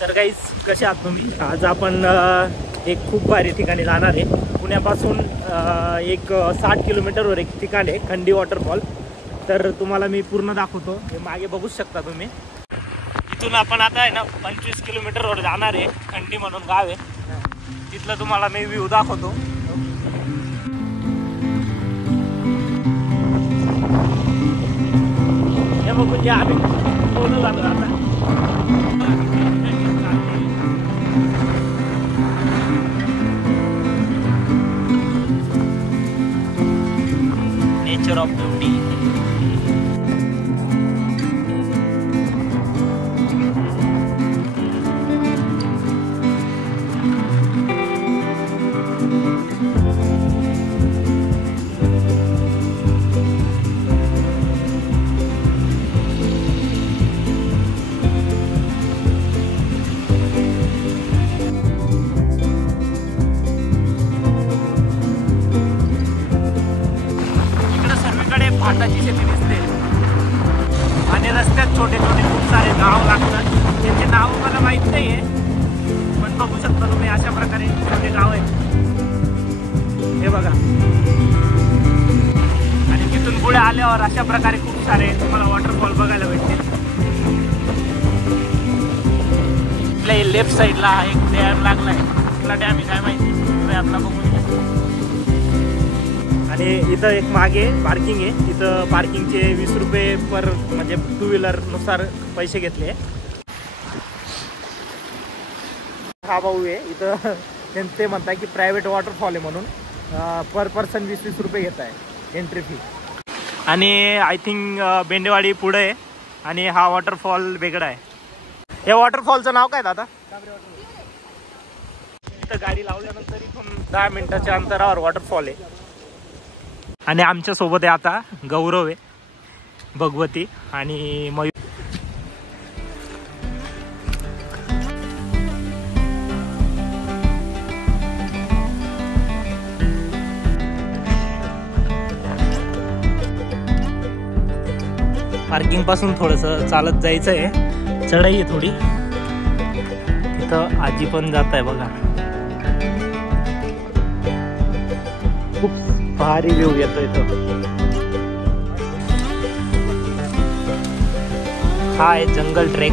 तर गाईस कसे आहात तुम्ही? आज आपण एक खूप भारी ठिकाणी जाणार आहे. पुण्यापासून एक 60 किलोमीटरवर एक ठिकाण आहे खंडी वॉटरफॉल. तर तुम्हाला मी पूर्ण दाखवतो. हे मागे बघू शकता तुम्ही. इथून आपण आता आहे ना 25 किलोमीटरवर जाणार आहे. खंडी म्हणून गाव आहे. तिथलं तुम्हाला मी व्ह्यू दाखवतो. हे बघून जे आम्ही बोलू जातो आता. Nature of beauty. भाताची शेती दिसते आणि रस्त्यात छोटे छोटे खूप सारे गाव लागतात. त्यांचे नाव मला माहीत नाही आहे, पण बघू शकता तुम्ही अशा प्रकारे छोटे गाव आहेत. हे बघा. आणि तिथून पुढे आल्यावर अशा प्रकारे खूप सारे तुम्हाला वॉटरफॉल बघायला भेटतील. आपल्या लेफ्ट साईडला एक डॅम लागलाय. कुठला डॅम आहे काय माहिती, आपला बघून घ्या. आणि इथं एक मागे पार्किंग आहे. तिथं पार्किंगचे 20 रुपये पर म्हणजे टू व्हीलरनुसार पैसे घेतले. हा भाऊ आहे इथं. त्यांचे म्हणतात की प्रायव्हेट वॉटरफॉल आहे म्हणून पर पर्सन 20-20 रुपये घेत आहे एंट्री फी. आणि आय थिंक बेंडेवाडी पुढे आहे आणि हा वॉटरफॉल वेगळा आहे. या वॉटरफॉलचं नाव काय दादा? इथं गाडी लावल्यानंतर इथून 10 मिनिटाच्या अंतरावर वॉटरफॉल आहे. आणि आमच्या सोबत आहे आता गौरव आहे, भगवती आणि मयूर. पार्किंग पासून थोडंसं चालत जायचं आहे. चढाई आहे थोडी. तिथं आजी पण जात आहे बघा. खूप भारी व्ह्यू येतो इथं. हा आहे जंगल ट्रेक.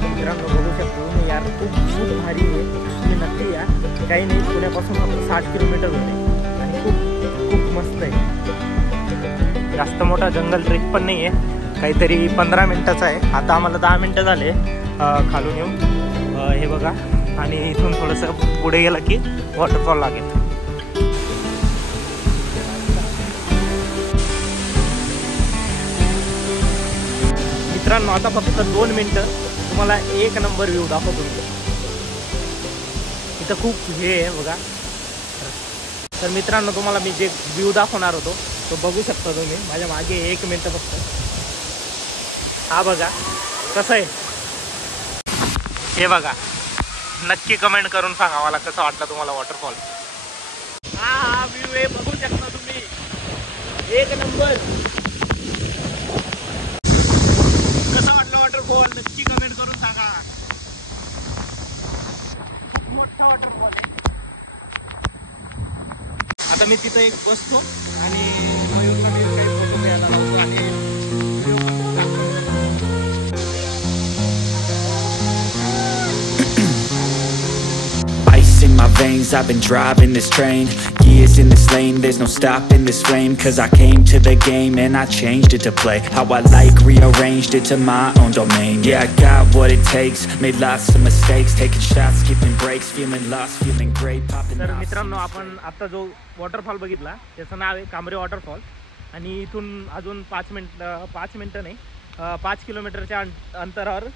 मित्रांनो बघू शकतो तुम्ही यार, खूप खूप भारी आहे. तुम्ही नक्की या. काही नाही, पुण्यापासून फक्त 60 किलोमीटर होते आणि खूप खूप मस्त आहे. जास्त मोठा जंगल ट्रेक पण नाही आहे, काहीतरी 15 मिनिटाचा आहे. आता आम्हाला 10 मिनिटं झाले खालून येऊन. हे बघा. आणि इथून थोडंसं पुढे गेलं की वॉटरफॉल लागेल. मित्रांनो आता फक्त 2 मिनिटं तुम्हाला एक नंबर व्ह्यू दाखवतो. इथं खूप हे आहे बघा. तर मित्रांनो तुम्हाला मी जे व्ह्यू दाखवणार होतो तो बघू शकता तुम्ही माझ्या मागे. 1 मिनिट फक्त. हा बघा कसं आहे. हे बघा. नक्की कमेंट करून सांगा मला कसं वाटलं तुम्हाला वॉटरफॉल. हा व्ह्यू आहे, बघू शकता तुम्ही. 1 नंबर. कसं वाटलं वॉटरफॉल नक्की कमेंट करून सांगा. खूप मोठा वॉटरफॉल आहे. आता मी तिथं एक बसतो आणि मयूरला मी काही फोटो घ्यायला लावतो आणि in my veins, I've been driving this train. Years in this lane, there's no stopping this flame. Cause I came to the game and I changed it to play how I like, rearranged it to my own domain. Yeah, I got what it takes, made lots of mistakes, taking shots, skipping breaks, feeling lost, feeling great, popping. तर मित्रांनो आपण आता जो waterfall बघितला त्याचं नाव आहे Kambare waterfall. आणि इथून अजून 5 मिनटं नाही 5 किलोमीटरच्या अंतरावर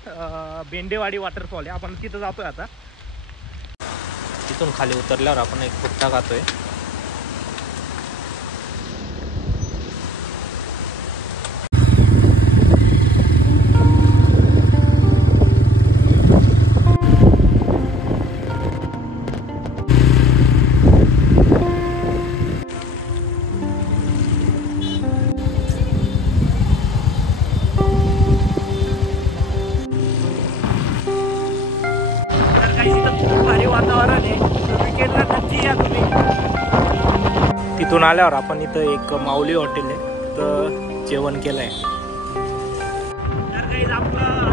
बेंडेवाडी वॉटरफॉल आहे. आपण तिथं जातोय आता. तिथून खाली उतरल्यावर आपण एक पुट्टा खातोय. काही इथं खूप भारी वातावरण आहे. विकेंडला नक्की या तुम्ही. तिथून आल्यावर आपण इथं एक माऊली हॉटेल आहे तर जेवण केलंय. तर काही आपलं